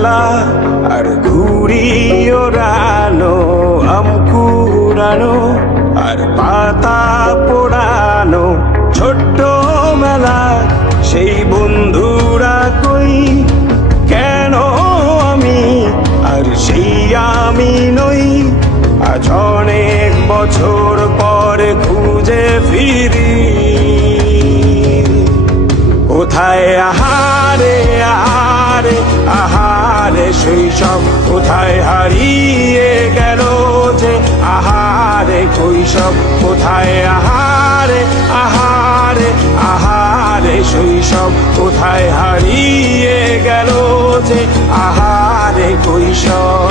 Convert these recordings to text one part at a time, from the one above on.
বেলা আর ঘুড়ি ওড়ানো, আম কুড়ানো আর পাতা পোড়ানো, ছোট্ট মেলা সেই বন্ধুরা কই, কেন আমি আর সেই আমি নই। আজ অনেক বছর পরে খুঁজে ফিরি, কোথায় আহারে আহারে আহারে শৈশব, কোথায় হারিয়ে গেল যে আহারে কৈশব, কোথায় আহারে আহারে আহারে শৈশব, কোথায় হারিয়ে গেল যে আহারে কৈশব।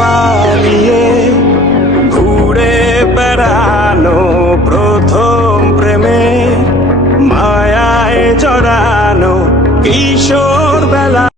পালিয়ে ঘুরে বেড়ানো, প্রথম প্রেমে মায়ায় জড়ানো, কিশোর বেলা।